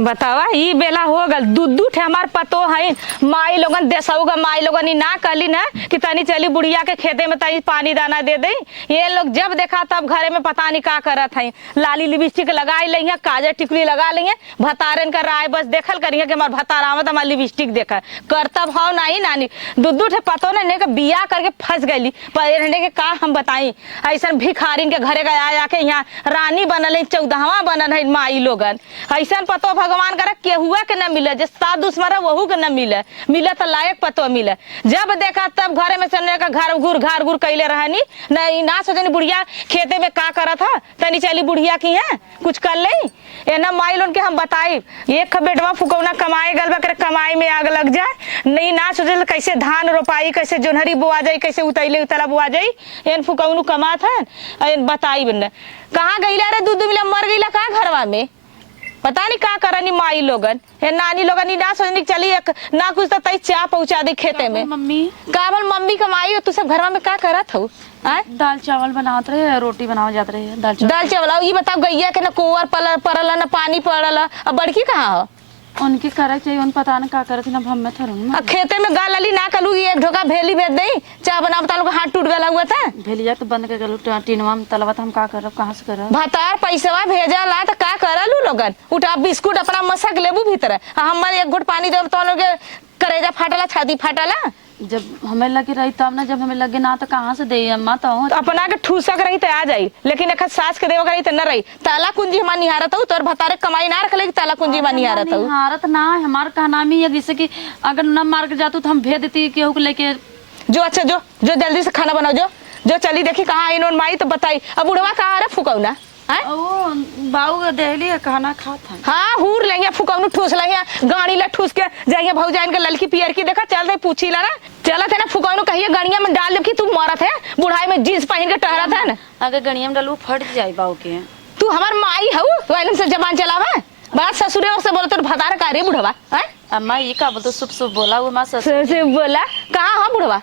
बतावा ई बेला हो गल दूध ठे हमार पतो है माई लोगन देसौगा माई लोगन ई ना कली ना कि तनी चली बुढ़िया के खेते में तनी पानी दाना दे दे। ये लोग जब देखा तब घरे में पता नहीं का करत है, लाली लिपस्टिक लगाई ली है, काजल टिकली लगा ली है, भतारन का राय बस देखल करिए कि हमार भतार आवत हमार लिपस्टिक देखा करतब हो नहीं नानी दूध ठे पतो ने के बिया करके फंस गई पर के का हम बताई ऐसा भिखारिन के घरे गया के यहाँ रानी बनल है 14वां बनल है माई लोगन ऐसा पतो भगवान करे केहुआ के न मिले, जो सात दुश्मन है वहू के न मिले, मिले तो लायक पतो मिले। जब देखा तब घरे में चलने का घर घुर कैले रहनी नहीं ना सोचनी बुढ़िया खेते में का करा था तनी चली बुढ़िया की है कुछ कर ले ना माई लोन के हम बताई एक बेटवा फुकौना कमाए गल कर कमाई में आग लग जाए नहीं ना सोचे कैसे धान रोपाई कैसे जोनहरी बोआ जाई कैसे उतैले उतला बोआ जाई एन फुकौनु कमा था बताई बन कहाँ गईला रे दूध मिला मर गईला कहाँ घरवा में पता नहीं का करनी माई लोगन ये नानी लोगन ना सोचनी चली एक ना कुछ तो तई चाय पहुंचा दी खेते में। मम्मी का बोल मम्मी कमाई हो तू सब घरवा में का करत हो? दाल चावल बनाते रहे रोटी बनाओ जाते रहे दाल चावल ये बताओ गैया के न कोवर पड़ल न पानी पड़ल अब बड़की कहाँ हो? उनकी करे चाहिए उन पता न का करत न हम थरू खेते में गाल अली ना कलू एक ढोका भेली भेज दई चाय बना बता लोग हाथ टूट गया हुआ था भेलिया तो बंद कर गलू टीनवा में तलवा हम का करब कहां से करब भतार पैसा भेजा ला तो का करलू लोगन उठा बिस्कुट अपना मसक लेबू भीतर हमर एक घुट पानी देब तो लोग करेजा फाटला छाती फाटला जब हमें लगी रही तब ना जब हमें लगे ना तो कहाँ से दे अम्मा तो अपना के ठूसक रही तो आ जाई लेकिन एक सास के देव रही तो न रही ताला कुंजी हमार निहारत हो तोर भतारे कमाई ना रख ले ताला कुंजी हमार निहारत हो निहारत ना हमार कहना में ये जैसे कि अगर न मार के जातू तो हम भेज देती केहू को लेके जो अच्छा जो जल्दी से खाना बनाओ जो चली देखी कहाँ इन्होंने माई तो बताई अब बुढ़वा कहाँ रे फुकौना बाऊ देहली खाना खाता हाँ हूर लेंगे फुकौनु ठूस लेंगे गाड़ी ला ठूस के जाइए भौजाइन के ललकी पियर की देखा चल रही पूछी ला ना चलत है ना फुकौनु कहिए गड़िया में डाल दे कि तू मरत है बुढ़ाई में जींस पहन के टहरत है ना अगर गड़िया में डालू फट जाए बाऊ के तू हमार माई हऊ वायलन से जबान चलावा बड़ा ससुरे और से बोला तो भतार का रे बुढ़वा अम्मा ये का बोल तो सुप सुप बोला वो मां ससुर से बोला कहाँ हाँ बुढ़वा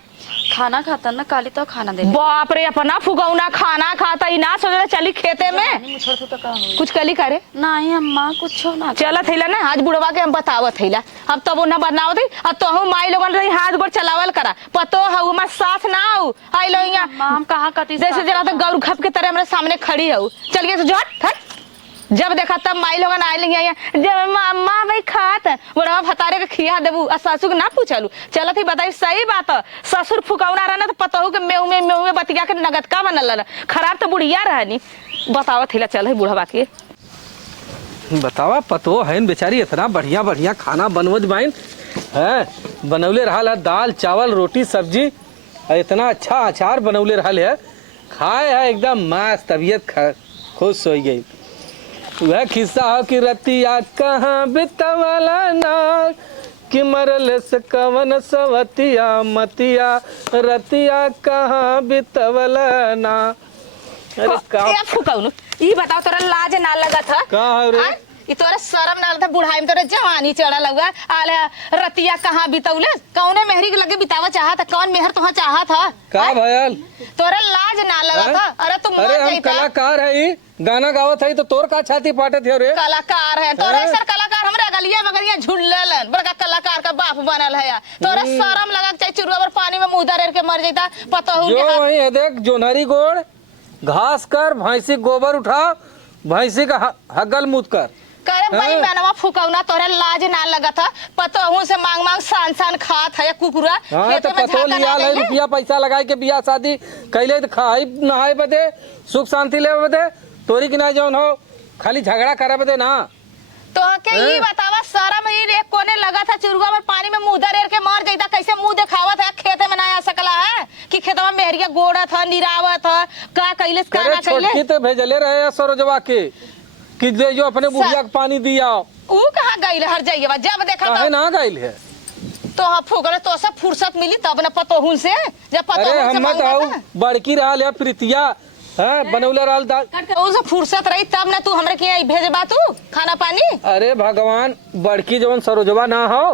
खाना खाता ना काली तो खाना दे बाप रे अपना फुगौना खाना खाता ही ना सोचा चली खेते में कुछ कली करे नहीं अम्मा कुछ ना चला थैला ना आज बुढ़वा के हम बतावत थैला अब तो वो ना बनावत अब तो हम माई लोगन रही हाथ गोड़ चलावल करा पतो हऊ मैं साथ ना हूँ आई लो यहाँ हम कहाँ कती जैसे जरा तो गौर खप के तरह हमारे सामने खड़ी हूँ चल गया तो जो जब देखा तब माई लोगन आए लेंगे जब अम्मा भाई खात बुढ़वा भतारे के खिया देबू और सासू के ना पूछलू चल थी बताई सही बात ससुर फुकौना रहना तो पतहू के मेहू में बतिया के नगद का बनल खराब तो बुढ़िया रहनी बतावत हिला चल है बुढ़वा के बतावा पतो है बेचारी इतना बढ़िया बढ़िया खाना बनवत बाइन है बनौले रहा दाल चावल रोटी सब्जी इतना अच्छा अचार बनौले रहा है खाए है एकदम मस्त तबीयत खुश हो गई। वह किस्सा की रतिया कहाँ बितवला ना कि मरल से कवन सवतिया मतिया रतिया कहाँ बितवला ना। अरे का फुकौनु ई बताओ तोरा लाज ना लगा था कहाँ रे ई तोरा शर्म ना था बुढ़ाई में तोरा जवानी चढ़ा लगा आले रतिया कहाँ बितौले कौने मेहरी के लगे बितावा चाहत कौन मेहर तुहा चाहत था का भयल तोरा लाज ना लगा था अरे तुम अरे हम कलाकार है गाना गावत है तो तोर का छाती फाटत है रे कलाकार है तोरा सर कलाकार हमरे गलिया मगरिया झुललन बड़का कलाकार का बाप बनल है तोरा शर्म लगा चाहे चुरुआ पर पानी में मुंह दरेर के मर जाता पता हो जो वही है देख जोनहरी गोड़ घास कर भैंसी गोबर उठा भैंसी का हगल मुद कर करे भाई मैंने फुकौना तोरा लाज ना लगा था पतो हूं से मांग मांग सान सान खात है कुकुरा तो पतो लिया है रुपया पैसा लगाए के बियाह शादी कैले तो खाई नहाए बदे सुख शांति ले बदे तोरी की ना जौन हो खाली झगड़ा करे बदे ना तो के ये बतावा शर्म ही एक कोने लगा था चुरुआ में पानी में मुंह दरेर के मर जाता कैसे मुंह दिखावत है खेते में ना आ सकला है कि खेतवा में मेहरिया गोड़ा था निरावत था का कैले का ना कैले छोटकी तो भेजले रहे सरोजवा के कि दे जो अपने बुढ़िया के पानी दिया ऊ कहां गइल हर जाइए जब देखा काहे ना गइल है तो हम फुगले तो सब फुर्सत मिली तब ना पतो हुन से जब पतो अरे हुन से हम तो बड़की रहल है प्रीतिया है बनौले रहल दाल उसे फुर्सत रही तब ना तू हमरे के भेजबा तू खाना पानी अरे भगवान बड़की जवन सरोजवा ना हो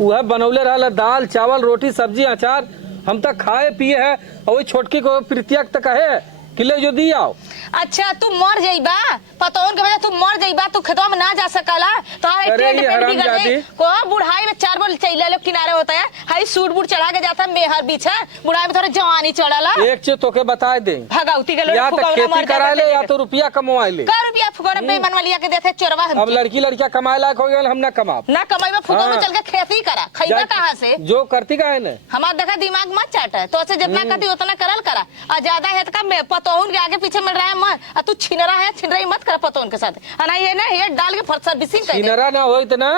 वह बनौले रहल दाल चावल रोटी सब्जी अचार हम तक खाए पिए है और छोटकी को प्रीतिया तक कहे किले जो दी आओ अच्छा तू मर जाइबा पतौन के वजह तू मर जाइबा तू खेतवा में ना जा सकला तो अरे ट्रेंड ये पे बिगड़ हरामजादी। गई को बुढ़ाई में 4 बोल चैला लोग किनारे होता है हाई सूट बूट चढ़ा के जाता है मेहर बीच है बुढ़ाई में थोड़ा जवानी चढ़ला एक चीज तोके बता दे, भगवती के लोग या तो फुकौना खेती मर करा ले जाते या तो रुपया कमवा ले। का रुपया फुकौना बेईमान वालिया के देते चोरवा अब हमके लड़की लड़किया कमाए लायक हो गए, हम ना कमाब। ना कमाई में फुकौना हाँ। चल के खेती करा खइबा जा- कहां से जो करती का है ना, हमार देखा दिमाग मत चाटा तो से जितना करती उतना करल करा और ज्यादा है तो का पतोहन के आगे पीछे मिल रहा है मत और तू छिनरा है छिनराई मत कर पतोहन के साथ है ना ये ना ये डाल के फट सर्विसिंग कर दे किनरा ना होइत ना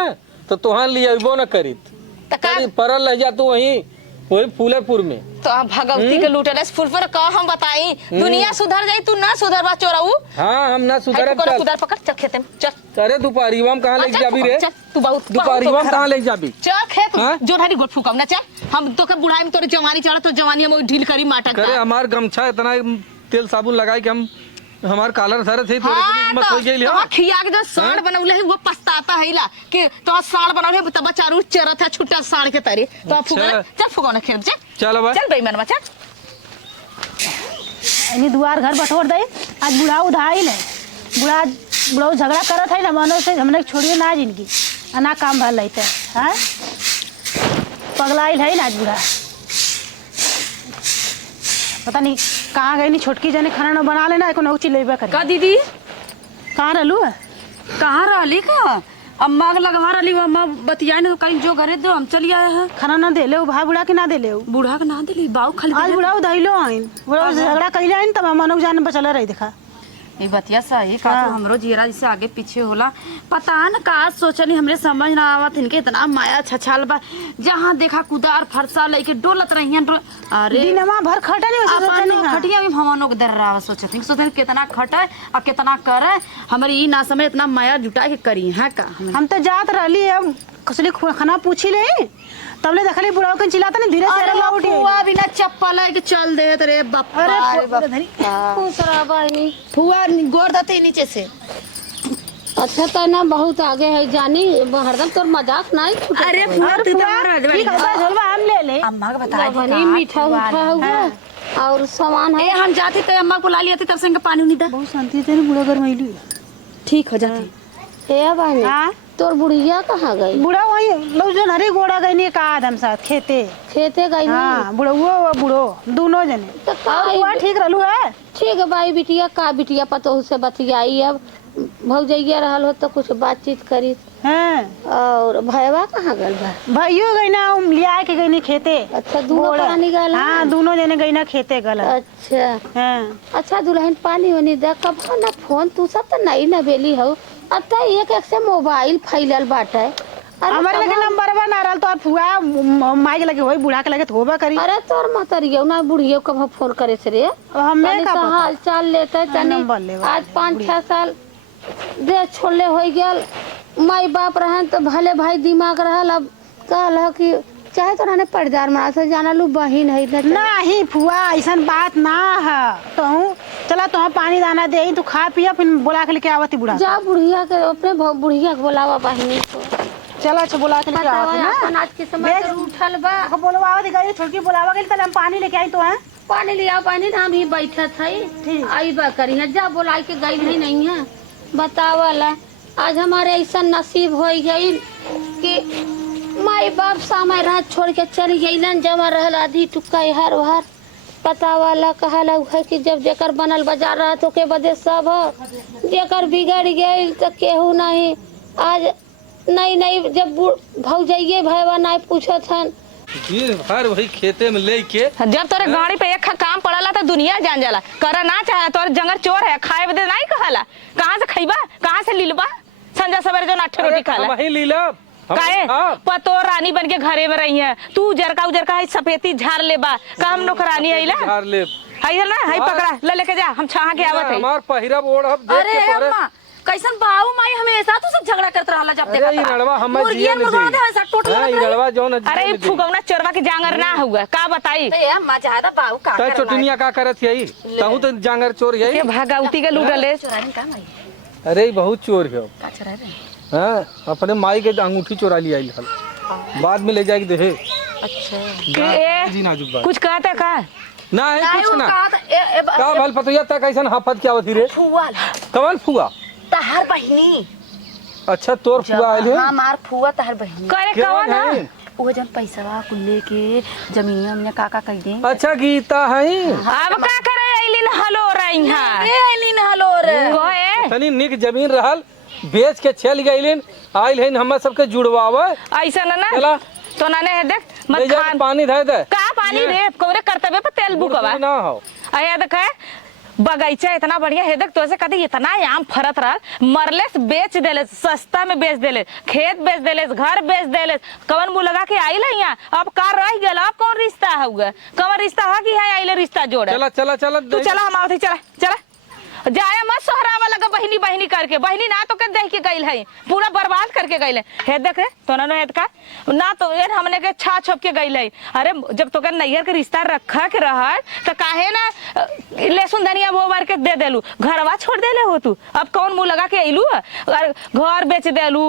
तो तुहान लिए अबो न करित, तो का परल रह जा तू वही फूलेपुर में। तो आप भगवती के लूटले फुल पर का हम बताई दुनिया सुधर जाई तू ना सुधरवा चोराऊ हाँ हम ना सुधरे हाय चल। सुधर पकड़ चल खेते में चल अरे दोपहरी हम कहाँ लेके जाबी रे, चल तू बहुत दोपहरी हम कहाँ लेके जाबी। चल खेत हाँ? जो हरी गोट फुकाऊ ना चल हम तो के बुढ़ाई में तोरे जवानी चढ़ा तो जवानी में ढील करी माटक करे हमार गमछा इतना तेल साबुन लगाई कि हम हमार कालर सर थे तो मत हो गई हाँ खिया के जो साड़ बनौले है वो पछताता है ला कि तो साड़ बनौले है तब चारू चरत है छुट्टा साड़ के तारी तो फुका चल फुकाऊ ना खेत चल चल भाई चल बेईमान बच्चा इनी दुआर घर बटोर दे आज बुढ़ा उधाई ले बुढ़ा झगड़ा करत है ना मनो से हमने छोड़िए ना जिनकी ना काम भर लेते हैं पगलाइल है ना आज बुढ़ा पता नहीं कहाँ गई नहीं छोटकी जने खाना न बना लेना एको नौची लेबे कर का दीदी कहाँ रहलू है कहाँ रहली का अम्मा के लगवा रही अम्मा बतिया ने तो कहीं जो घरे दो हम चली आए हैं खाना न दे ले भाई बुढ़ा के ना दे ले बूढ़ा के ना दिली बाऊ खाली आज बुढ़ा उधाइलो आइन बुढ़ा झगड़ा कैले आइन तब मनोक जान बचल रही देखा ये बतिया सही का तो हमरो जीरा जैसे आगे पीछे होला पता न का सोचनी हमरे समझ ना आवत इनके इतना माया छछाल बा जहाँ देखा कुदार फरसा लेके डोलत रहियन अरे दिनमा भर खटा नहीं हो अपन सोचनी खटिया भी हमनो के दर्रावा सोचती कितना खटे और कितना करे हमारी ई ना समय इतना माया जुटा के करी है का हम तो जात रहली अब कसली खाना पूछी ले तबले देखली बुढ़ाओ के चिल्लाता नहीं धीरे से लौट फुआ बिना चप्पल है के चल दे रे बाप अरे दूसरा बहनी फुआ गोर दते नीचे से अच्छा तो ना बहुत आगे है जानी हरदम तोर मजाक नहीं छूटे अरे फुआ तू तो ठीक है झोलवा हम ले ले अम्मा के बता बहनी मीठा उठा हुआ और सामान ए है हम जाते तो अम्मा को ला लिया तब संग पानी नहीं दा बहुत शांति से बुढ़ा घर में ठीक हो जाती ए बहनी हाँ तोर बुढ़िया कहाँ गई बुढ़ा वही लोग जो हरे गोड़ा गई नहीं का आदम साथ खेते खेते गई हाँ बुढ़ो वो बुढ़ो दोनों जने तो का बुआ ठीक रहलू है ठीक है भाई बिटिया का बिटिया पतो से बतियाई अब भौजैया रहल हो तो कुछ बातचीत करी हाँ और भैया कहाँ गल बा भाइयों गई ना लिया के गई नहीं खेते अच्छा दोनों पानी गल हाँ दोनों जने गई ना खेते गल अच्छा हाँ अच्छा दुल्हन पानी वानी दे कब ना फोन तू सब तो नहीं न बेली हो अब तो एक से मोबाइल फैलल बाटे हमारे लगे नंबर बा ना रहल तो आप फुआ माई के लगे होई बुढ़ा के लगे होबा करी अरे तोर मतरियो ना बुढ़ियो कब फोन करे से रे अब हमें तनी का तो पता हाल चाल लेते नंबर तनी लेवा आज 5-6 साल दे छोड़ले हो गया माई बाप रहन तो भले भाई दिमाग रहल अब कहल हो कि चाहे तो रहने पर्दार मना से जाना लू बहिन है नहीं फुआ ऐसा बात ना है तो चला तो पानी दाना दे तू खा पिया फिर बुला के लेके आवती बुढ़ा जा बुढ़िया के अपने बुढ़िया के बोलावा बहिनी को चला अच्छा बुला के लेके आवती ना अपन आज के समय देख। तो उठल बा को बोलवा आवती गई छोटकी बुलावा गई पहले हम पानी लेके आई तो हैं पानी लिया पानी ना हम ही बैठा थी आई बा करी है जा बोला के गई नहीं है बतावला आज हमारे ऐसा नसीब हो गई कि माई बाप सामने रात छोड़ के चली गई जमा रहल आधी टुक्का हर हर पता वाला कहला है कि जब जेकर बनल बाजार रहा तो के बदे सब हो जेकर बिगड़ गई तो केहू नहीं आज नहीं जब भौजाइए भैया नहीं पूछो थन दिन भर वही खेते में ले के जब तोरे गाड़ी पे एक काम पड़ला तो दुनिया जान जाला कर ना चाहे तोर जंगल चोर है खाए बदे नहीं कहला कहाँ से खइबा कहाँ से लीलबा संजा सवेरे जो नाठे रोटी खाला वही लीला काहे पतो रानी बन के घरे में रही है तू उजर का सफेदी झाड़ ले बा का हम नौकरानी आइला झाड़ ले हाय ना हाय पकड़ा ले लेके जा हम छाहा के आवत है हमार पहिरब ओढ़ब देख अरे के तोरे अम्मा कैसन बाऊ माई हमेशा तू सब झगड़ा करत रहला जब देखा अरे ई लड़वा हमें जिया नहीं हां ई लड़वा जौन अरे फुगौना चोरवा के जांगर ना हुआ का बताई ए अम्मा ज्यादा बाऊ का तय चुटनिया का करत यही तहु तो जांगर चोर यही ये भागवती के लूटले चोरानी का माई अरे ई बहुत चोर है का चोरा रे हां अपने माई के अंगूठी चोरा लिया हल बाद में ले जाके देखे अच्छा जी नाजुक बात कुछ कहता का ना है कुछ ना ए का भल पतोया त कैसन हाफत क्या होती रे फुआ कवन फुआ तहार बहिनी अच्छा तोर फुआ आइल है हमार फुआ तहर बहन करे क्या कौन है है? वो जन पैसा कुल लेके जमीन में काका कह दे अच्छा गीता है अब का करे आइलिन हलो रही हां एलिन हलो रे कोए तनी निक जमीन रहल बेच के चल गइलिन आइल है हम सबके जुड़वावे ऐसा ना चला तो ना ने देख ले मत जा खान पानी धर दे का पानी रे कोरे कर्तव्य पे तेल बुकवा ना हो आया देख बगीचा इतना बढ़िया है देख तो से कदी इतना आम फरत रहल मरले से बेच देले सस्ता में बेच देले खेत बेच देले घर बेच देले कवन मुंह लगा के आइल यहाँ अब का रह गेल अब कौन रिश्ता होगा कवन रिश्ता है कि है आइले रिश्ता जोड़े चला चला चला तू चला हम आवत चला चला जाए मत सोहरावा लगा बहनी बहनी करके बहनी ना तो के देख के गइल है पूरा बर्बाद करके गइल है हे देख रे तो ना हेद का ना तो ये हमने के छा छप के गइल है अरे जब तो के नैयर के रिश्ता रखा के रहत तो काहे ना लहसुन धनिया वो मार के दे देलू घरवा छोड़ देले हो तू अब कौन मुंह लगा के आइलू घर बेच देलू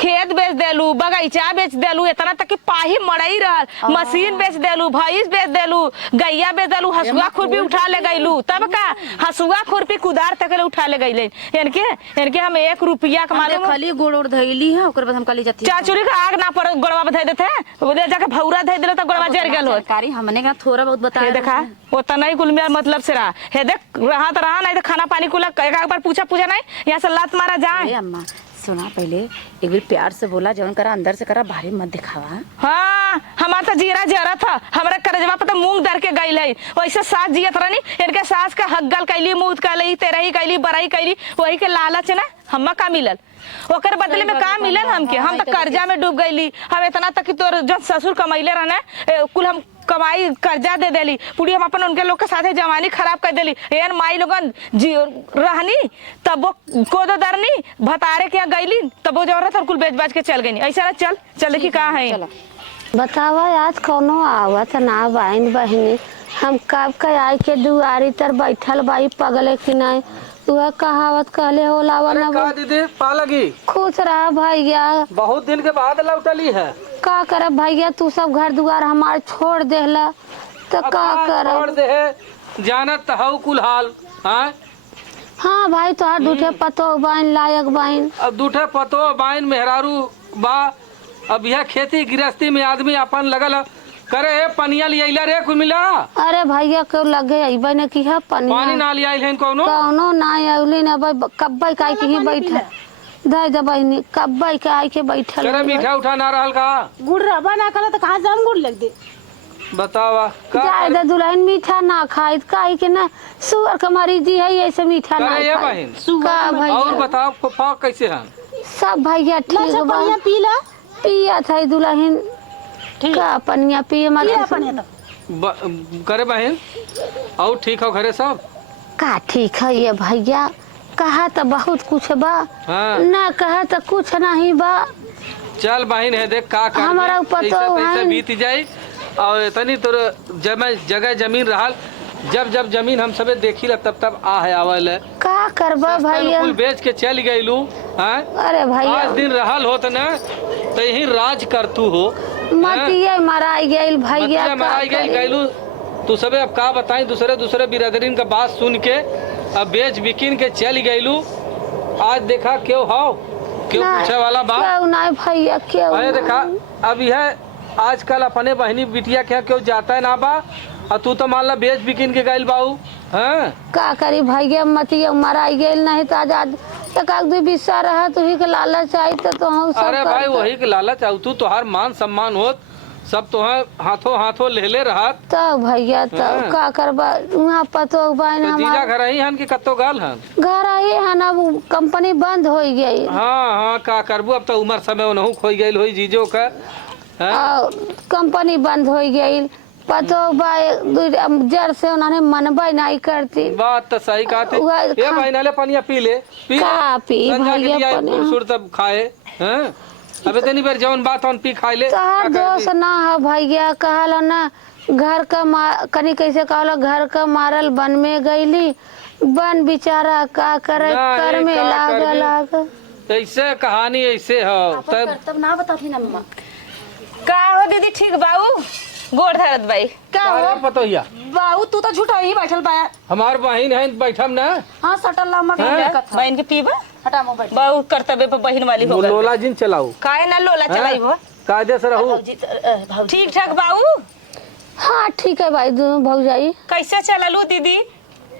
खेत बेच देलू बगीचा बेच देलू इतना तक कि पाही मड़ई रहल मशीन बेच देलू भैंस बेच देलू गैया बेच देलू हसुआ खुरपी उठा ले गइलू तब का हसुआ खुरपी कुदार तक ले उठा ले गइले इनके हम 1 रुपया कमा ले खाली गोड़ ओड़ धइली है ओकर बाद हम कली जाती चाचुरी का आग ना पर गोड़वा बधाई देते बोले जाके भौरा धइ देले तो गोड़वा जर गेल हो सरकारी हमने का थोड़ा बहुत बता हे देखा उतना ही कुल में मतलब से रहा हे देख रहा तो रहा नहीं तो खाना पानी कुल एक बार पूछा नहीं यहाँ से लात मारा जाए अम्मा सुना पहले एक बार प्यार से बोला जवन करा अंदर से करा बाहरी मत दिखावा हाँ हमारा तो जीरा जरा था हमारा करजवा पर तो मूंग दर के गई है वैसे सास जियत रहनी इनके सास का हग्गल कैली मूद कैली तेरही कैली बराई कैली वही के लालच ना हम्मा का मिलल ओकर बदले में का मिलल हमके हम तो कर्जा में डूब गईली हम इतना तक कि तोर जो ससुर कमैले रहने कुल हम कमाई कर्जा दे देली पूरी हम अपन उनके लोग के साथे जवानी खराब कर देली एन माई लोगन जी रहनी तब वो कोदो दरनी भतारे के यहाँ गईली तब वो जरूरत और कुल बेच बाज के चल गई ऐसा चल चल देखी कहाँ है बतावा आज कौनो आवत ना बाइन बहनी हम कब के आई के दुआरी तर बैठल बाई पगले कि नहीं वह कहावत कहले होला अरे ना का दीदी पा लगी खुश रहा भैया बहुत दिन के बाद लौटली है का करब भैया तू सब घर दुआर हमार छोड़ देला तो अब का कहाँ छोड़ करब दे जानत हऊ कुल हाल हाँ हाँ भाई तोहार दूठे पतो बाइन लायक बाइन अब दूठे पतो बाइन मेहरारू बा अब यह खेती गृहस्थी में आदमी अपन लगल करे है पनिया लिया रे कुल मिला अरे भैया क्यों लगे अइबे ने की है पानी पनिया ना लिया है कौनो कौनो ना आउली ना भाई कब्बई का के ही बैठल दे दे बहनी कब्बई का आई के बैठल करे मीठा उठा ना रहल का गुड़ रबा ना कला तो कहाँ जाम गुड़ लग दे बतावा का जाए दे दुल्हन मीठा ना खाई काहे के ना सुअर का मरीजी है ऐसे मीठा ना करे ये खाई बहन का और भैया बताओ फुफा कैसे हैं सब भैया ठीक अच्छा बा पनिया पी ला पिया था दुल्हन ठीक का पनिया पिए पी ला मत पनिया तो करे बहन और ठीक हो घरे सब का ठीक है ये भैया कहा तो बहुत कुछ बा हाँ ना कहा तो कुछ नहीं बा चल बहन है देख का कर हमारा ऊपर तो है। बीत जाई और इतनी तोर जगह जमीन रहल जब जब जमीन हम सबे देखी ला तब आ है आवल है का करबा भैया कुल बेच के चल गईलू हाँ अरे भैया आज दिन रहल होत न तो यही राज करतू हो मतिये मराई गइल भैया मतिया मराई गई गईलू तू सबे अब का बताई दूसरे बिरादरीन का बात सुन के अब बेच बिकिन के चल गईलू आज देखा क्यों हो क्यों पूछे वाला बात क्यों नहीं भैया क्यों अरे देखा अब यह आजकल अपने बहनी बिटिया के यहाँ क्यों जाता है ना बा और तू तो मान ला बेच बिकिन के गइल बाऊ हाँ का करी भैया मतिये मराई गइल नहीं तो आजाद एक आग दो बिस्सा रहा तो ही के लालच आई तो हम सब अरे भाई करते। वही के लालच आऊ तू तोहार मान सम्मान होत सब तो हाथों ले रहा तो भैया तो हाँ। का करबा वहाँ पतो बहन जीजा हमार घर ही हन कि कत्तो गाल हन घर आई है ना वो कंपनी बंद हो गई हाँ हाँ का करबू अब तो उम्र समय ओनहु खोई गइल होई जीजो का हाँ? कंपनी बंद हो गई पतो बा जर से उन्होंने मनबा नहीं करती बात तो सही कहते वह ये खा- महीना ले पानी पी ले का पी संजा के भैया लिए पानी? सुर तब खाए हैं अबे तनी बार जवन बात on पी खाई ले तहार दोस्त ना है भैया कहलो ना घर का कनी कैसे कहलो घर का मारल बन में गईली बन बेचारा का करे ना, कर ये में का लाग करबी? लाग ऐसे कहानी ऐसे हो तब तब ना बताती ना मम्मा का हो दीदी ठीक बाऊ गोड़ धरत भाई का हो पतोहिया बाऊ तू तो झूठा ही बैठल बा। हमार बहिन है बैठम ना हाँ सटल लामा के हैं? देखत ह। बहन के पीबा हटा मोबाइल। बहु कर्तव्य पे बहन वाली हो गई लोला जिन चलाऊ काहे ना लोला चलाई वो कायदे से रहू। ठीक ठाक बाबू हाँ ठीक है भाई दोनों भौजाई। कैसे चललू दीदी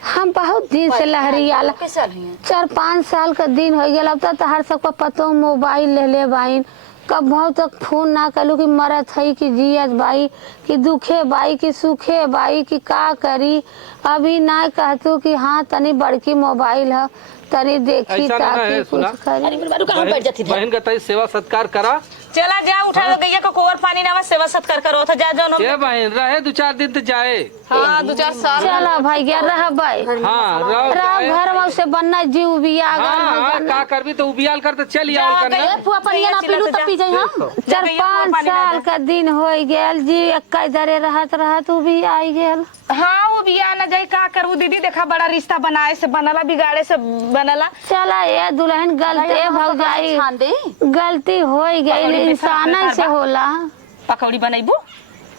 हम बहुत दिन से लहरियाला कैसे हैं? 4-5 साल का दिन हो गया। अब तक हर सबका पतो मोबाइल ले ले बाइन कब भाव तक फोन ना कलू कि मरत है कि जियत बाई कि दुखे बाई कि सुखे बाई कि का करी। अभी ना कहतू कि हाँ तनी बड़की मोबाइल है तनी देखी ऐसा ना है, ताकि सुना। कुछ करी। कहाँ बैठ जाती थी? बहन का तई सेवा सत्कार करा। चला जा उठा गैया को कोवर पानी ना सेवा सत्कार करो था जा जो ये बहन रहे 2-4 दिन तो जाए। हाँ 2-4 साल चला भाई क्या रह भाई हाँ रहो राव जाए। घर में से बनना जीव बिया हाँ का करबी तो उबियाल कर तो चल आओ करना। फुआ पनिया ना पीलू तब पी जाई हम। 4-5 साल का दिन हो गेल जी एक्का दरे रहत रहत उ भी आई गेल। हाँ वो बिया ना जाए का करू दीदी देखा बड़ा रिश्ता बनाए से बनला बिगाड़े से बनला चला ये दुल्हन गलती भौजाई छान दे। गलती हो गई इंसान से होला। पकौड़ी बनैबू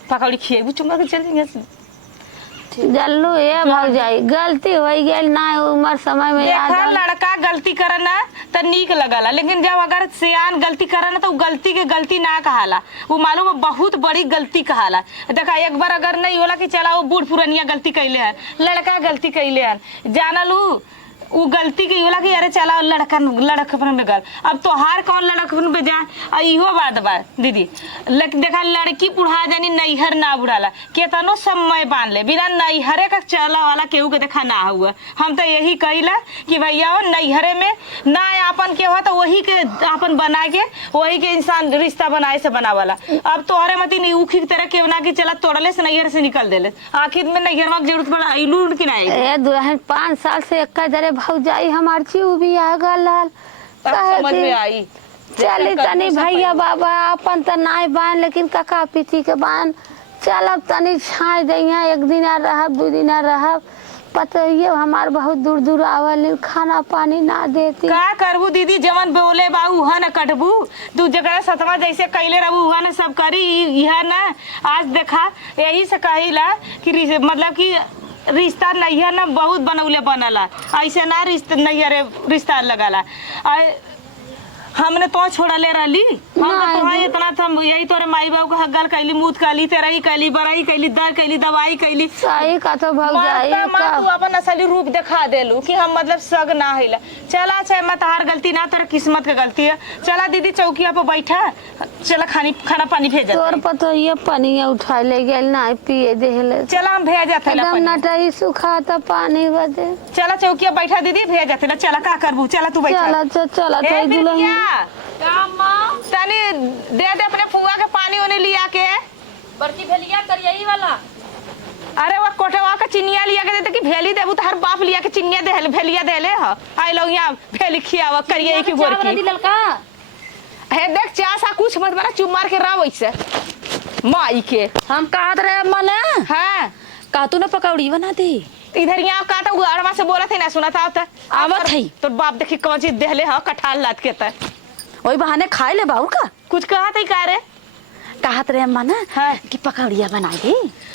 पकौड़ी खिएबू चुम्मा के चल जाएंगे जल्लू ये भौजाई गलती हो गई ना उम्र समय में याद देखा आल। लड़का गलती करना तो नीक लगला लेकिन जब अगर सियान गलती करना तो गलती के गलती ना कहाला वो मालूम है बहुत बड़ी गलती कहाला। देखा एक बार अगर नहीं होला कि चला वो बूढ़ पुरनिया गलती कैले है लड़का गलती कैले है जानलू वो गलती की होला कि अरे चला लड़कपन में गल अब तोहार कौन लड़कपन में जाए इहो बात बा दीदी देखा लड़की बुढ़ा जानी नैहर ना बुढ़ाला केतनो समय बांध ले बिना नैहरे का चला वाला केहू के देखा ना हुआ। हम तो यही कहिला कि भैया नैहरे में ना आपन के हो तो वही के आपन बना के वही के इंसान रिश्ता बनाए से बनावाला। अब तोहरे मती उखी की तरह के बना के चला तोड़ले से नैहर से निकल देले आखिर में नैहर में जरूरत पड़ा आइलू कि ना ए दुल्हन 5 साल से एक्का दरे भौजाई हमार चीव भी आ गल समझ में आई चली तनी भैया बाबा अपन तो नाय बान लेकिन कका पीती के बान चलब तनी छाई दइया 1 दिन रहब 2 दिन रहब पता ये हमार बहुत दूर दूर आवल खाना पानी ना देती। का करबू दीदी जवन बोले बाऊ उहा न कटबू तू जगह सतवा जैसे कैले रहबू उहा न सब करी यह ना आज देखा यही से कहिला कि मतलब कि रिश्ता नैहर ना बहुत बनौले बनला ऐसे ना रिश्ता लगाला हमने तो छोड़ले रहली हम तो इतना हम यही तोरे माई बाबू का हगल कैली मूत कैली तेरही कैली बरही कैली दर कैली दवाई कैली सही का तो भौजाई तू अपन असली रूप दिखा देलू कि हम मतलब सग ना हिला चला चाहे मत हार गलती ना तोरा किस्मत के गलती है। चला दीदी चौकिया पे बैठा चला खाना पानी भेज तोर पतो ये पानी उठा ले गेल ना पिए देले चला हम भेज एकदम नटई सुखा त पानी बदे चला चौकिया बैठा दीदी भेज चला का करबू चला तू बैठा चला तो दुल्हन तनी दे अपने फुआ के पानी ओने लिया के बड़की भेलिया करियई वाला। अरे वो कोठवा का चिनिया लिया के देते कि भेली देबू तो हर बाप लिया के चिनिया दे भेलिया देले ह आई लोग यहाँ भेली खियावा करिए की बोल की ललका हे देख चा सा कुछ मत बना चुप मार के रह वैसे माई के हम कहत रहे अम्मा ने हां का तू ना पकौड़ी बना दे इधर यहाँ का तो अड़वा से बोला थे ना सुना था आवत है तो बाप देखी कौन चीज देले ह कठाल लाद के त वही बहाने खाए ले बाऊ का कुछ कहा थे का रे कहत रहे अम्मा ना हाँ। कि पकौड़िया बना दे।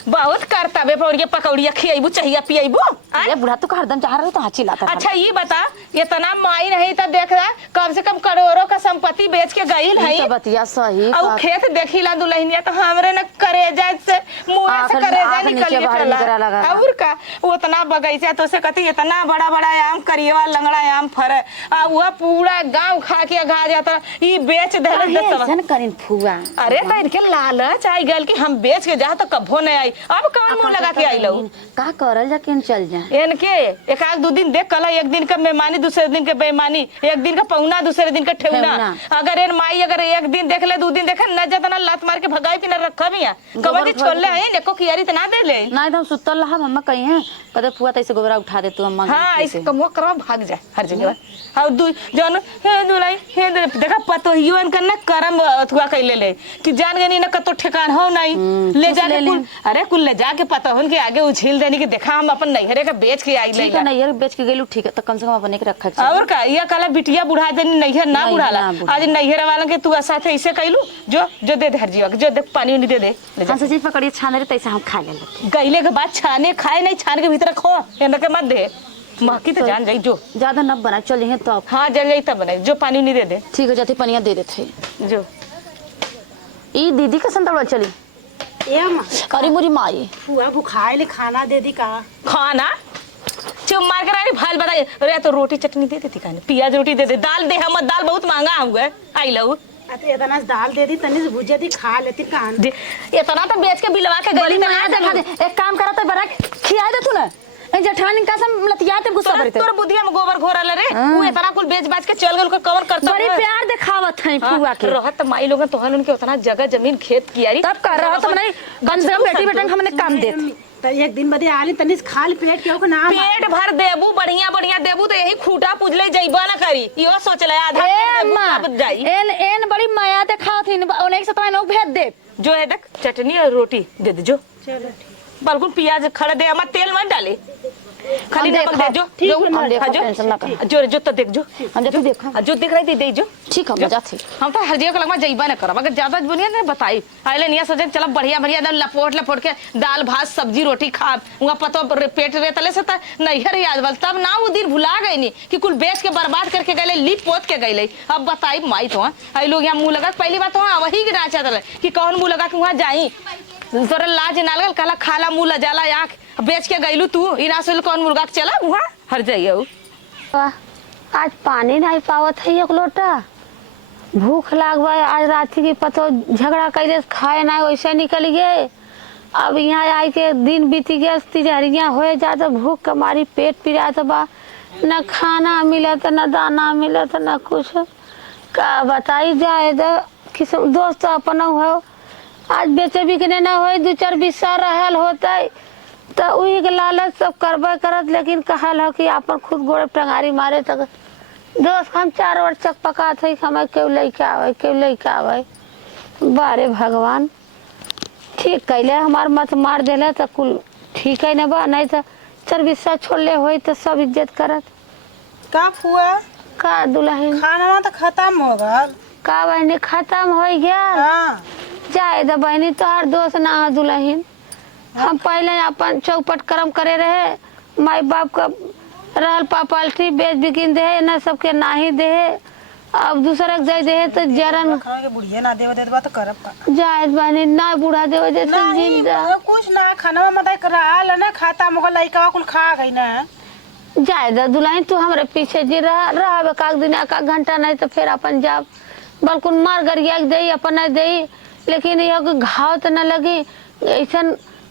बहुत करता बे पौड़िया पकौड़िया खियाबू चाहिए पियाबू अरे बुढ़ा तो हरदम चाह रहे तो हाची लाता। अच्छा ये बता इतना माई नहीं तो देख रहा कम से कम करोड़ों का संपत्ति बेच के गई है बतिया सही और खेत देखिला दुल्हनिया तो हमरे न करेजा से मुंह से करेजा निकल के चला और का उतना बगीचा तो से कती इतना बड़ा बड़ा आम करिएवा लंगड़ा आम फरे आ वो पूरा गांव खा के गा जाता ये बेच देले ऐसन करिन फुआ। अरे तो इनके लालच आई गल कि हम बेच के जा तो कभो नहीं आई अब कौन मुंह लगा के आई लो का करल जा किन चल जा इनके एक आध 2 दिन देख कला 1 दिन का मेहमानी दूसरे दिन के बेईमानी 1 दिन का पौना दूसरे दिन का ठेवना अगर इन माई अगर 1 दिन देख ले 2 दिन देखे न जतना लात मार के भगाई पिन रखा भी कबड्डी छोड़ ले है neko कियारी त ना दे ले ना एकदम सुतल रहा मम्मा कही है कदे फुआ तैसे गोबरा उठा दे तू अम्मा। हां इस कमवा करवा भाग जा हर जगह और जन हे दुलाई हे देखा पतो हियन करना करम अथवा कैले ले कि जान गनी न कतो ठिकान हो नहीं ले जाके कुल अरे कुल ले जाके पता होन के आगे उछिल देनी कि देखा हम अपन नैहरे का बेच के आई ले ठीक है नैहर बेच के गेलू ठीक है तो कम से कम अपने के रखा और का ये कला बिटिया बुढ़ा दे नैहर ना नहीं, बुढ़ाला ना बुढ़ा। आज नैहर वाला के तू साथ ऐसे कैलू जो जो दे दे हरजीवा के, जो दे पानी उनी दे दे ले जा। हम से चीज पकड़िए छाने रे तैसे हम खा ले गईले के बाद छाने खाए नहीं, छान के भीतर खो एंड के मत दे, महकी तो जान जाई जो। ज्यादा न बना चल हैं तो हाँ जल जाई तब बनाई, जो पानी उनी दे दे ठीक हो जाती पनिया दे देते जो। ई दीदी का संतरा चली ए माँ करी मुरी माई फुआ बुखाए ले खाना दे दी का। खाना चुप मार कर रानी भाल बताई, अरे तो रोटी चटनी दे देती खाने, प्याज रोटी दे दे, दाल दे हम दाल बहुत महंगा हुआ आई लऊ अते इतना दाल दे दी तनी से भुजिया दी खा लेती कान। दे इतना तो बेच के बिलवा के गली में ना देखा दे एक काम करा तो बड़ा खिया दे तू ना ए जेठानी का सम लतियाते गुस्सा करते तोर बुधिया में गोबर घोरल रे, वो इतना कुल बेच बाच के चल गेल, कवर करता बड़ी प्यार दिखावत है फुआ के रहत माई लोगन तोहन उनके उतना जगह जमीन खेत कियारी तब कर रहा तो नहीं कम से कम बेटी बेटन हमने काम देत त एक दिन बदे आली तनी से खाली पेट के ओके ना पेट भर देबू बढ़िया बढ़िया देबू तो यही खूटा पुजले जइबा ना करी, इहो सोच ले आधा पेट देबू तब जाई। एन एन बड़ी माया दिखावत है ओने से तो लोग भेज दे जो है देख चटनी और रोटी दे दे जो, चलो ठीक बिल्कुल प्याज खड़े दे, मत तेल मत डाले, खाली हम नमक दे जो ठीक जो है, हम देखो, जो टेंशन ना कर। जो जो तो देख जो हम जब देखो जो दिख रही दे जो ठीक है मजा थी हम तो हर जगह के लगवा जइबा ना करब, अगर ज्यादा बुनिया ने बताई आइले निया सोचे चल बढ़िया बढ़िया एकदम लपोट लपोट के दाल भात सब्जी रोटी खा, वहां पतो पेट रे तले से त नैहर याद बल, तब ना वो दिन भुला गई नी कि कुल बेच के बर्बाद करके गए लिप पोत के गए। अब बताई माई तो आई लोग यहाँ मुंह लगा, पहली बात तो वही गिरा चाहता कि कौन मुंह लगा के वहाँ जाई, तोरा लाज ना लगल, कला खाला मुंह लजाला आँख बेच के गईलू तू इना से कौन मुर्गा के चला वहाँ हर जाइए। आज पानी नहीं पावत है एक लोटा, भूख लागवा आज रात की पतो झगड़ा कैले खाए ना वैसे निकल गए, अब यहाँ आई के दिन बीत गया तिजहरियाँ हो जाता, भूख के मारी पेट पिरात बा, न खाना मिलत न दाना मिलत न कुछ, का बताई जाए किस्म दोस्त अपन हो आज बेचे बिकने न हो, दू चार बिस्सा रहल होता तो वही के लालच सब करबे करत, लेकिन कहल हो कि अपन खुद गोड़े टंगारी मारे तक दोस्त हम 4 वर्ष तक पका थे हमें क्यों लैका आवे क्यों लैका आवे, बारे भगवान ठीक कैले हमार मत मार देले तो कुल ठीक है न बा, नहीं तो 4 बिस्सा छोड़ले हो तो सब इज्जत करत। का फुआ का दुल्हन खाना तो खत्म हो गल का बहनी खत्म हो गया, हां जाए तो बहनी तोहार दोस्त ना है दुल्हन, हम पहले अपन चौपट कर्म करे रहे, माई बाप का रहल पापल्टी बेच बिकिन दे ना सबके नाही दे, अब दूसरा के जाए दे तो जरन खाए के बुढ़िया ना देव देत बा तो करब का जाए बहनी ना बुढ़ा देवे दे नहीं जिंदा कुछ ना खाना मत कराल ना खाता मोह लइका कुल खा गई ना। जाए दा दुल्हन तू हमरे पीछे जी रह एक दिन एक घंटा नहीं तो फिर अपन जाब बल्कुल मार गरिया दे अपन नहीं दे, लेकिन यह घाव तो न लगी ऐसा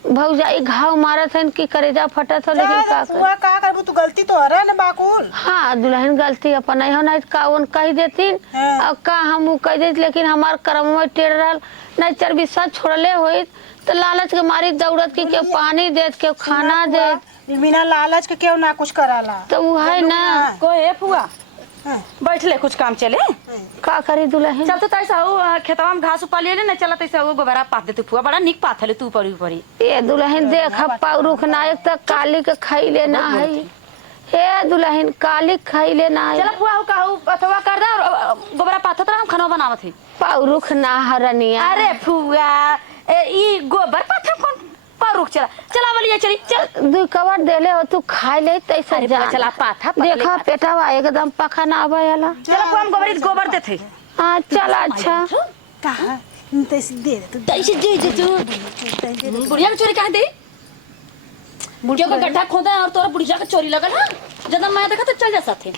भौजाई घाव मारत है कि करेजा फटत हो, लेकिन का फुआ का करबू तू गलती तो हरे ना बाकुल। हाँ दुल्हन गलती अपन नहीं होना का उन कह देतीन हाँ। अब का हम कह देती, लेकिन हमार कर्म में टेढ़ रहल नहीं 4 बिस्सा छोड़ले होई तो लालच के मारी दौड़त की केहू पानी देत केहू खाना देत, बिना लालच के क्यों ना कुछ कराला तो वो है ना कोई है फुआ हाँ। बैठ ले कुछ काम चले का करी दुल्हन। चल तो तैसा हो खेतवा में घास उपालिए ना चला तैसा हो गोबरा पात दे तू फुआ बड़ा निक पात है तू ऊपर ऊपर ये दुल्हन देख पाउरुख नायक तक काली के खैले ना है, हे दुल्हन काली खैले ना है, चला फुआ हो कहू अथवा कर दे और गोबरा पात तो हम खाना बनावत है। पाउरुख ना हरनिया। अरे फुआ ई गोबर पात कौन पारुक चला चला वाली चली चल 2 कवर देले हो तू खाई ले तैसा अरे जा फुआ, चला पाथा देखा पेटावा एकदम पखना आवेला। चला फुआ हम गोबर देते हाँ चल अच्छा कहा तैसे दे दे तैसे दे तू बुढ़िया के चोरी कहाँ दे, बुढ़िया का गड्ढा खोदा और तोरा बुढ़िया का चोरी लगा ना जब मैं देखा तो चल जा साथे।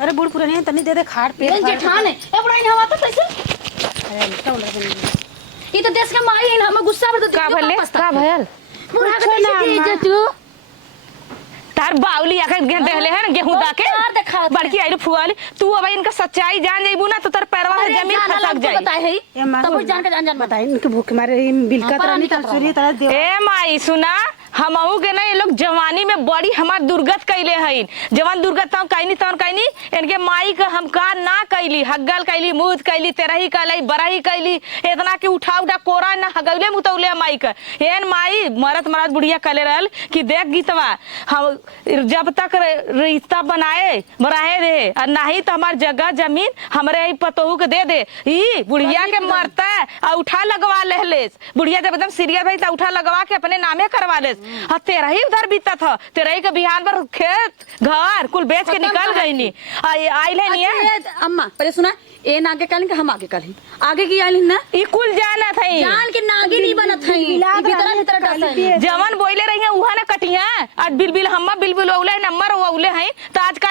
अरे बूढ़ पुरानी तनी दे दे खाट पे ये जेठान है ए बुढ़ाई हवा तो कैसे ये तो देश का माई है हम गुस्सा पर का भले का भयल बुढ़ा का कैसे दे तू तार बावली आकर गेंदे हले है ना गेहूं दा के और देखा बड़की आई फुआली तू अब इनका सच्चाई जान जाइबू ना तो तार पैरवा से जमीन खसक जाई। बताए है ए माँ तब जान के जान बताई इनके भूख मारे बिलका हाँ, तरह परानी नहीं का सूरी तरह दे ए माई सुना हमहू के ना ये लोग जवानी में बड़ी हमार दुर्गत कैले हईन। जवान दुर्गत तब कैनी इनके माई का हमकार ना कैली, हग्गल कैली, मुँह कैली, तेरही कैली, बरही कैली, इतना कि उठा कोरा ना हगौले मुतौले माई का। एन माई मरत बुढ़िया कले रहल कि देख गीतवा हम जब तक रिश्ता बनाए रहे दे और नहीं तो हमार जगह जमीन हमरे पतोहू के दे दे। ई बुढ़िया के मरता और उठा लगवा लेस। बुढ़िया जब एकदम सीरियस भाई तो उठा लगवा के अपने नामे करवा लेस। हाँ तेरा ही उधर बीता था, तेरा ही के बिहान पर खेत घर कुल बेच के निकल गई नी आई ले नहीं है। अम्मा पहले सुना ए नागे काली के हम आगे काली आगे की आली ना ई कुल जाना था जान के नागे नहीं बनत है भीतर डसा जवान बोले रही है उहा ना कटिया आज बिलबिल हम्मा बिलबिल औले नंबर औले हैं तो आज का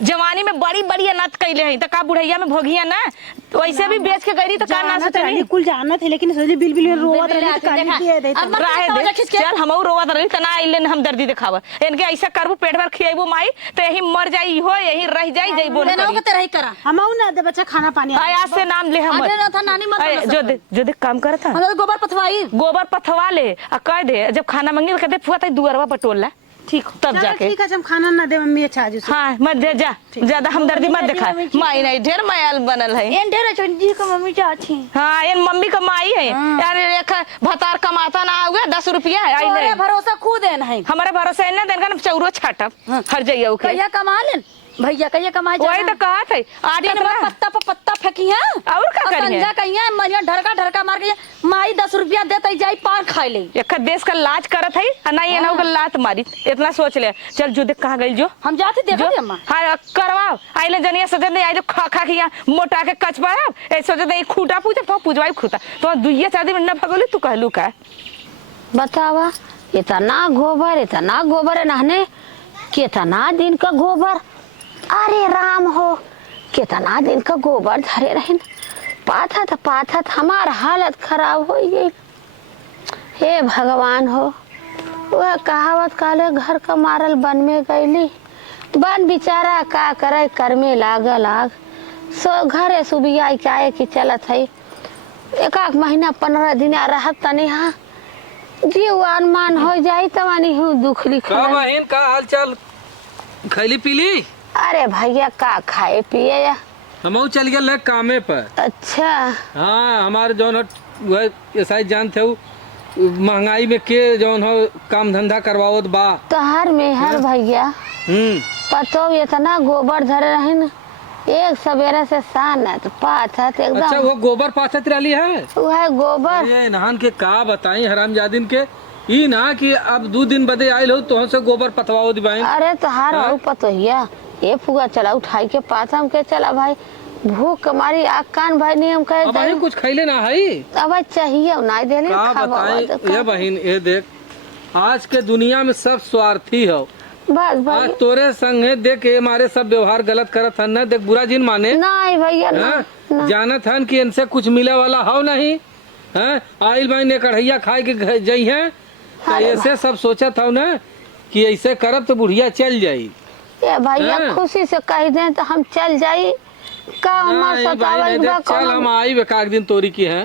जवानी में बड़ी बड़ी अनत कैले हैं तो का बुढ़ैया में भोगिया ना तो वैसे भी बेच के गई तो का ना सोचनी कुल जाना थे लेकिन सोचे बिल रोवत रही काली दे दे राहे दे चल हमहू रोवत रही तना आइले हम दर्दी दिखावा इनके ऐसा करबू पेट भर खियाबू माई तो यही मर जाई हो यही रह जाई जई बोल के तेरा ही करा हम ना दे बच्चा खाना पानी आज से नाम ले हम आगे ना था नानी मत जो देख काम करत था हम गोबर पथवाई गोबर पथवा ले आ कह दे जब खाना मांगी तो कहते फुआ तई दुअरवा पटोल ला ठीक तब जाके ठीक है हम खाना ना दे मम्मी अच्छा आज हाँ मत दे जा ज्यादा हमदर्दी मत दिखा माई नहीं ढेर मायाल बनल है एन ढेर चंडी को मम्मी चाची हाँ ये मम्मी का माई है यार रेखा भतार कमाता ना होगा 10 रुपया आई तोरे नहीं भरोसा खुद है नहीं हमारे भरोसे है ना देन चौरो छाटब हर जइया के कहिया कमा लेन भैया कहिया कमाई वही तो कहा थे आज दिन भर पत्ता पर पत्ता फेंकी है और का करिए संजा कहिया मरिया ढरका मार के माई 10 रुपया देते जाई पान खाई ले एक देश का लाज करत है और ना ये ना का लात मारी इतना सोच ले चल जो देख कहाँ गई जो हम जाते देखो अम्मा हाँ करवाओ आइले जनिया सोचे नहीं आई खा खा के मोटा के कच पाया ए सोचे नहीं खूटा पूछे तो पूजवाई खूटा तो दुइया 4 दिन न भगोली तू कहलू का बतावा इतना गोबर है नहने कितना दिन का गोबर अरे राम हो कितना दिन का गोबर धरे रहे पाथत हमार हालत खराब हो गई। हे भगवान हो वह कहावत काले घर का मारल बन में गईली बन बेचारा का करे कर में लागल आग सो घरे सुबिया क्या कि चलत है एक महीना 15 दिन रहत तनी हाँ जीव अनमान हो जाई तवानी हूँ दुख लिखा बहन का हाल चाल खैली पीली। अरे भैया का खाए पिए या हम चल गए कामे पर। अच्छा हाँ हमारे जौन वह ऐसा जान थे महंगाई में के जौन हो काम धंधा करवावत बा तोहर में हर भैया पतो इतना गोबर धरे रहे न एक सवेरे से शान है तो पाथत एकदम। अच्छा वो गोबर पाथत रही है वह गोबर ये नहान के का बताई हरामजादिन के ई ना कि अब 2 दिन बदे आयल हो तो से गोबर पथवाओ दिबाई। अरे तोहार हो पतो हिया ये फुगा चला उठाई के पाथा हम के चला भाई भूख हमारी आग कान भाई नहीं हम कहे अब भाई कुछ खैले ना है अब चाहिए ना देले का बताई ये बहन ये देख आज के दुनिया में सब स्वार्थी हो बस भाई आज तोरे संगे देख के हमारे सब व्यवहार गलत करत हन ना देख बुरा जिन माने नहीं भैया ना जानत हन कि इनसे कुछ मिले वाला हो नहीं है आइल भाई ने कढ़ैया खाए के जई है ऐसे सब सोचत हो ना कि ऐसे करब तो बुढ़िया चल जाई ये भैया खुशी से कह दे तो हम चल जाई का हमार सतावल बा चल हम आई बेकाक दिन तोरी की है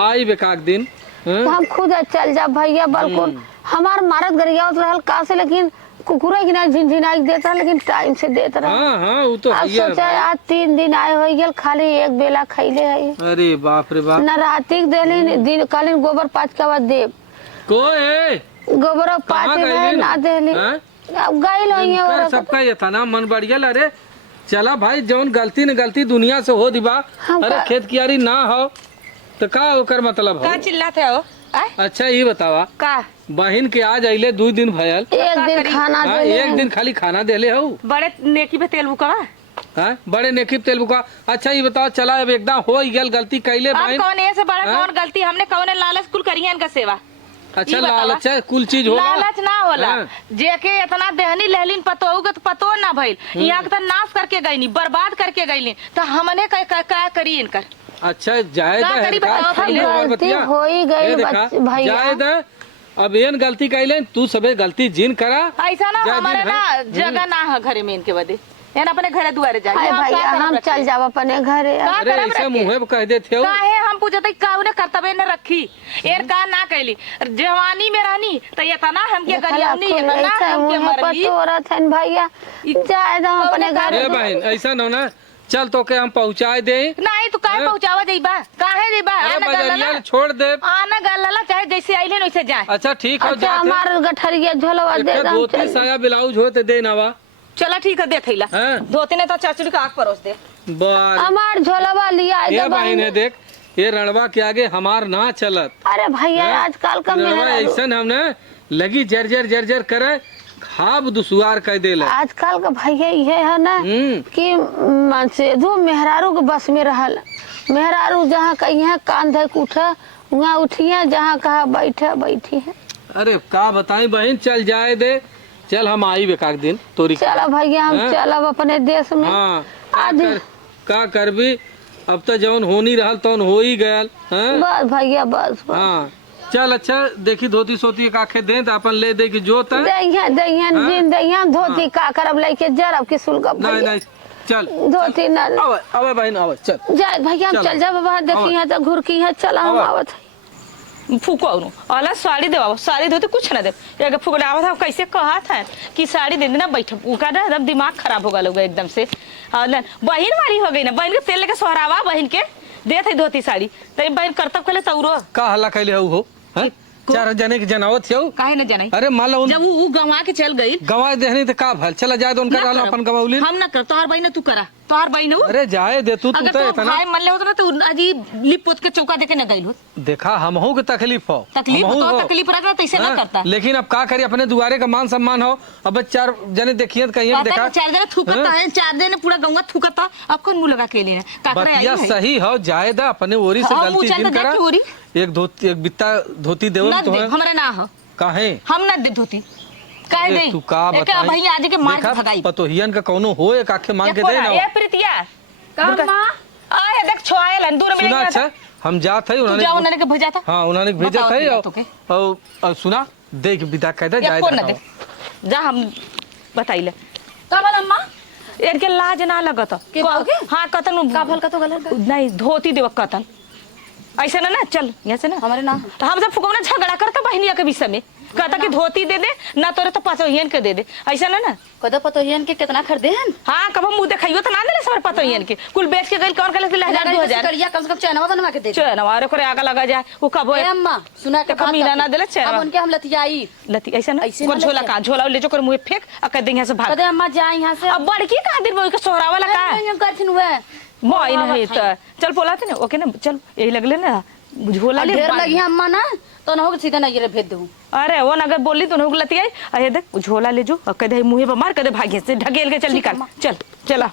आई बेकाक दिन हम खुद चल जा भैया बिल्कुल हमार मारत गरिया रहल का से लेकिन कुकुरा की ना झिनझिनाई देता लेकिन टाइम से देता रहा। हाँ वो तो अब सोचा आज 3 दिन आए हो गए खाली एक बेला खैले है। अरे बाप रे बाप न रातिक देली दिन कालीन गोबर 5 के बाद देव कोई गोबर 5 ना देली अब गई लो सबका ये था ना मन बढ़ गया। अरे चला भाई जौन गलती न गलती दुनिया से हो दिबा अरे खेत कियारी ना हो तो का ओकर मतलब का चिल्लाते हो अच्छा ये बतावा का बहन के आज अइले 2 दिन भयल एक दिन खाना देले एक दिन खाली खाना देले हो बड़े नेकी पे तेल बुकवा बड़े नेकिब तेल बुका। अच्छा ये बताओ चला अब एकदम हो गया गलती कैले बहन कौन ऐसे बड़ा कौन गलती हमने कौन लालच कुल करी है इनका सेवा। अच्छा लालच है कुल चीज होला लालच ना होला जेके इतना देहनी लहलीन पतो तो पतो ना भइल यहाँ तो नाश करके गईनी बर्बाद करके गईनी तो हमने क्या करी इनकर। अच्छा जायद हो ही गई भैया अब एन गलती कैले तू सबे गलती जिन करा ऐसा ना हमारे ना जगह ना है घरे में इनके बदे अपने घरे दुआरे जाए भैया हम चल जाओ अपने घरे अरे ऐसे मुँह कह देते हो काहे हम पूछत का उन्हें कर्तव्य न रखी एर का ना कैली जवानी में रहनी तो ये तना हमके गरियानी ये तना हमके मरली औरत है भैया जाए दो अपने घर ए बहन ऐसा न ना चल तो के हम पहुँचाए दे नहीं तू काहे पहुंचावा जइबा काहे जइबा आना बजरिया गलला छोड़ दे। आना गलला चाहे जैसे आइले वैसे जाए। अच्छा ठीक है अच्छा हमार गठरिया झोलवा दे एक दो धोती साया ब्लाउज होते दे नवा चला ठीक है दे थैला हाँ। धोती ने तो चाचड़ी का आग परोस दे। बार हमार झोलवा लिया ये दो बहन है देख ये रणवा के आगे हमार ना चलत अरे भैया हाँ? आजकल का रणवा मेहरा ऐसा हम ना लगी जर्जर करे खाब दुसुआर कह देला। आजकल का भैया ये है ना कि मन से दो मेहरारू के बस में रहल मेहरारू जहाँ कहीं है कान धर के उठा वहाँ उठिया जहाँ कहा बैठे बैठी है। अरे का बताई बहन चल जाए दे चल हम आई बेकार दिन तोरी चलो भैया हम हाँ? चलब अपने देश में हाँ आज का करबी अब तो जौन हो नहीं रहा तौन हो ही गया। हाँ बस भैया बस हाँ चल अच्छा देखी धोती सोती एक आखे दे तो अपन ले दे की जोत है। दहिया दहिया हाँ? जिन दहिया धोती का करब लेके जरब की सुलगब नहीं भैया नहीं चल धोती ना आवे आवे बहन आवे चल जाए भैया हम चलो। चल जा बाबा देखी है तो घुर की है चला हम आवा। आवत है फूको अनु अला साड़ी देवा साड़ी धोते कुछ ना दे एक फुकड़ावा था कैसे कहा था कि साड़ी दे देना बैठ उनका ना एकदम दिमाग खराब होगा लोग एकदम से और ना बहन वाली हो गई ना बहन के तेल लेके सोहरावा बहन के दे थे धोती साड़ी तो बहन करतब कले तौरो का हल्ला कैले हो हैं? चार जने के जनावत हो काहे न जाने अरे मान लो जब वो गंवा के चल गई गवाए देहनी तो का भल चला जाए तो उनका ना डालो करब। अपन गवाउली हम ना कर तोहर बहन तू करा तोहर बहन हो अरे जाए दे तू अगर तो तो इतना भाई मन ले होता ना तो अजीब लिप पोत के चौका देके न गई हो देखा हमहू के तकलीफ हो तकलीफ हमहू तो हो। तकलीफ रखना तो इसे ना हाँ? करता लेकिन अब का करी अपने दुआरे का मान सम्मान हो अब चार जने देखिए तो कहीं पता देखा है चार दिन थूकता है चार दिन पूरा गंगा थूकता अब कौन मुंह लगा के लेना काकरे आई बतिया है सही हो जाए दा अपने ओरी से हाँ, गलती मुँह चल जिन तो करा देख ओरी। एक धोती एक बित्ता धोती देव ना तो दे हमरे ना हो काहे हम ना दे धोती काहे ए, दे तू का एक बताई भाई आज के मार के देखा, भगाई पतोहियन का कौनो हो एक आखे मांग के दे ना ये प्रीतिया आए देख छोआए दूर में सुना नहीं अच्छा हम जात है तू उन्होंने जाओ उन्होंने के भेजा था हाँ उन्होंने भेजा बताओ था दिया और- तोके। और सुना देख विदा कह दे ये जाए फोन ना दे दे जा हम बताइले का बोल अम्मा इनके लाज ना लगत के बाबू के? हाँ कतन का भल का तो गलत नहीं धोती देव कतन ऐसे ना ना चल यहाँ से ना हमारे ना तो हम सब फुकौना झगड़ा करता बहनिया के विषय में कहता कि धोती दे दे ना तोरे तो पतोहियन के दे दे ऐसा ना ना कदा पतोहियन के कितना खरीदे हैं हाँ कब मुंह देखाइयो तो ना दे सब पतोहियन के कुल बेच के गई कौन कल 1000 करिया कम से कम चैनवा बनवा के दे चल नवारे करे आगा लगा जाए वो कब ए अम्मा सुना के तो कमीना ना देले चैनवा। अब उनके हम लतियाई लती ऐसा ना ऐसे वो ना झोला लेके। का झोला ले जो कर मुंह फेंक और कह दे यहाँ से भाग कदे अम्मा जाए यहाँ से अब बड़की कहा दिन वो के सोहरा वाला का हम करथिन हुए मोई नहीं तो चल बोलाते ना ओके ना चल यही लगले ना झोला ले ढेर बांध। लगी अम्मा ना तो ना हो सीधे ना ये भेज दूं अरे वो ना अगर बोली तो नहीं लती आई अरे देख वो झोला ले जो और कदे मुंह पे मार कदे भागे से ढकेल के चल निकाल चल चला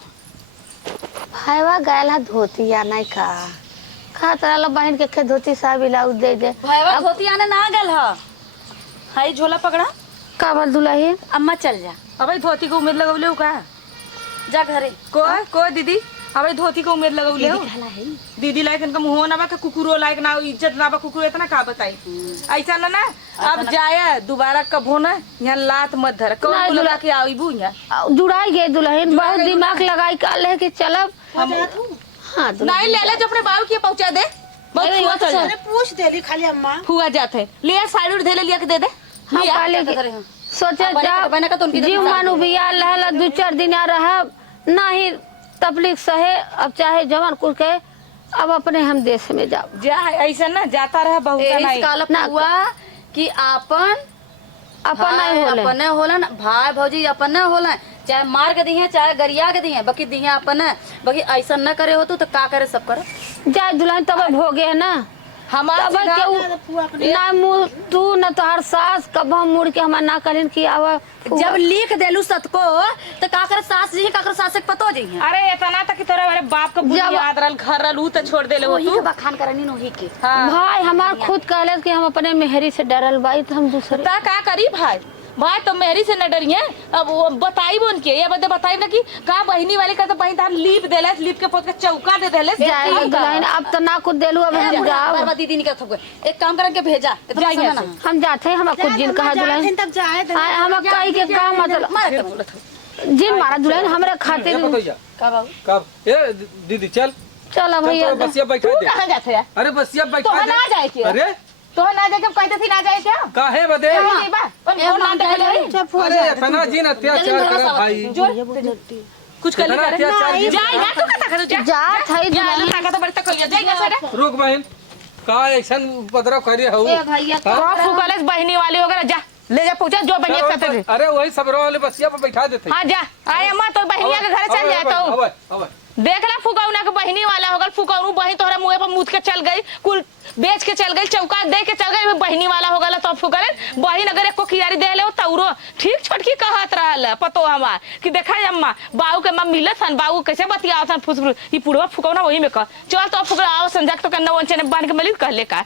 भाईवा गैला धोती या नहीं खा तरह बहन के खे धोती सा ब्लाउज दे दे भाईवा धोती आने ना गल ह हाई झोला पकड़ा का बोल दुल्हन अम्मा चल जा अबे धोती को उम्मीद लगौले हो का जा घरे को दीदी अबे धोती को उम्मीद लगौले हो दीदी लायक इनका मुंह ना बा का कुकुरो लायक ना इज्जत ना बा कुकुरो इतना का बताई ऐसा ना अब जाए दोबारा कबो ना यहाँ लात मत धर कौन नहीं, बुला के आई बू यहाँ जुड़ाई गए दुल्हन बहुत दिमाग लगाई काल है कि चलब हाँ नहीं ले ले जो अपने बाबू के पहुंचा दे बहुत हुआ चल जा पूछ देली खाली अम्मा हुआ जाते ले साड़ी उड़ धे लिया के दे दे हम लिया। काले सोचे बने का तो उनकी जीव मानु बिया लहला 2-4 दिन आ रहा नहीं तबलीग सहे अब चाहे जवान कुल के अब अपने हम देश में जाओ जा ऐसा ना जाता रहा बहुत इस काल हुआ कि आपन अपन नहीं होले अपने होलन भाई भौजी अपने होलन चाहे मार के दिए चाहे गरिया के दिए बाकी दिए अपने बाकी ऐसा न करे हो तो का करे सब करे जाए दुल्हन तब भोगे है ना हमारा तब के ना मुँह तू न तो हर सास कब हम मुड़ के हमार ना करें कि आवा जब लिख देलू सत को तो का करे सास जी का करे सास के पतो जी अरे इतना तक तोरा मेरे बाप का बुद्धि जब- याद रहल घर रहल ऊ तो छोड़ देले हो वही तू के बखान करनी नोही के हाँ भाई हमार खुद कहले कि हम अपने मेहरी से डरल बाई तो हम दूसरे ता का करी भाई भाई तो मेरी से न डरिए अब वो बताई बोन के ये बदे बताई ना कि का बहनी वाले का तो बहन तार लीप देले लीप के पोत के चौका दे देले जाए दुल्हन अब तो ना कुछ देलू अब हम जाओ बार दीदी निकल थक गए एक काम करन के भेजा इतना जाइए सुना ना हम जाते हैं हम कुछ जिन कहा दुल्हन तब जाए हम कही के का मतलब मारे के बोलत हो जिन मारा दुल्हन हमरा खातिर पतोहिया का बाबू कब ए दीदी चल चलो भैया चल, बसिया बैठा तू दे। कहाँ जाते है अरे बसिया तो बैठा ना जाए दे। क्या? अरे तो ना जाए के कहते थी ना जाए क्या काहे बदे? नहीं बा और ए, वो ना माँ, देखे जाए नहीं। चुप हो अरे जा इतना जी न अत्याचार करे भाई। कुछ कर ले इतना करे अत्याचार जी- जाए ना तू कता कर जा जा थाई जा लो ताकत बड़ी तक होइए जाए कैसे रुक बहन का एक्शन उपद्रव करे हूँ ए भैया तो फुकलेस बहनी वाली वगैरह जा ले जा पूछा जो बहनी के साथ थे अरे वही सबरो वाले बसिया पे बैठा देते। हाँ जा आए अम्मा तो बहनिया के घर चल जाए तो अब देख ला फुकौना के बहनी वाला होगल फुकौनू बहनी तोहरा मुंह पर मुद के चल गई कुल बेच के चल गई चौका दे के चल गई बहनी वाला होगल तो फुकले बहन अगर एको कियारी दे ले तौरो ठीक छोटकी कहत रहल पतो हमार कि देखा अम्मा बाऊ के अम्मा मिलत हन बाऊ कैसे बतियावत हन फुसफुस ई पुड़वा फुकौना वही में कह चल तो फुकरा आओ संजक तो कन्ना वंचने बांध के मिली कह ले का